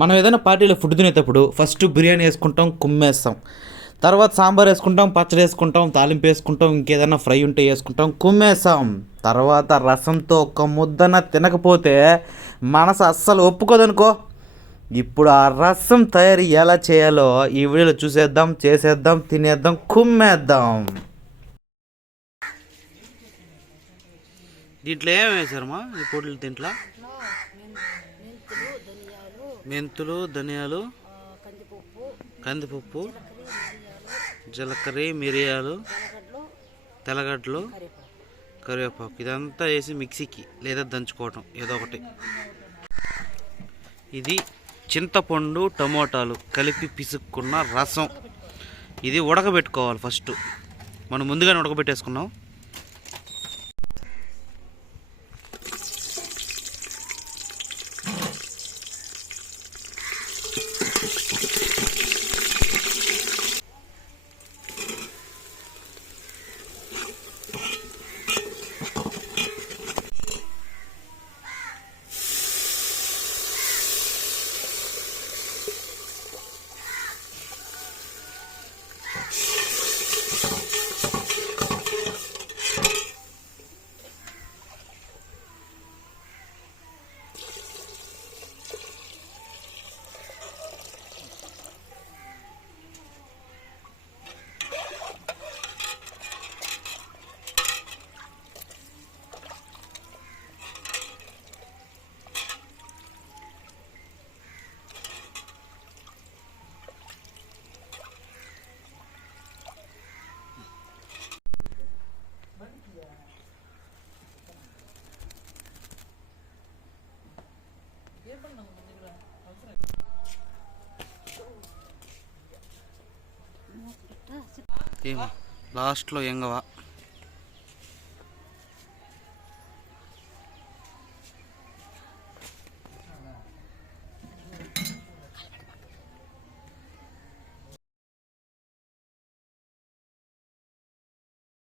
మనం ఏదైనా పార్టీలో ఫుడ్ తినేటప్పుడు ఫస్ట్ బిర్యానీ వేసుకుంటాం, కుమ్మేస్తాం. తర్వాత సాంబార్ వేసుకుంటాం, పచ్చడి వేసుకుంటాం, తాలింపు వేసుకుంటాం, ఇంకేదైనా ఫ్రై ఉంటే వేసుకుంటాం, కుమ్మేస్తాం. తర్వాత రసంతో ఒక్క ముద్దన తినకపోతే మనసు అస్సలు ఒప్పుకోదనుకో. ఇప్పుడు ఆ రసం తయారీ ఎలా చేయాలో ఈ వీడియోలో చూసేద్దాం, చేసేద్దాం, తినేద్దాం, కుమ్మేద్దాం. దీంట్లో ఏమి వేసారమ్మా ఈ పొడులు? దీంట్లో మెంతులు, ధనియాలు, కందిపప్పు, జీలకర్ర, మిరియాలు, తెల్లగడ్డలు, కరివేపాకు, ఇదంతా వేసి మిక్సీకి లేదా దంచుకోవటం ఏదో ఒకటి. ఇది చింతపండు, టమోటాలు కలిపి పిసుక్కున్న రసం. ఇది ఉడకబెట్టుకోవాలి ఫస్ట్. మనం ముందుగానే ఉడకబెట్టేసుకున్నాం. లాస్ట్లో ఎంగవా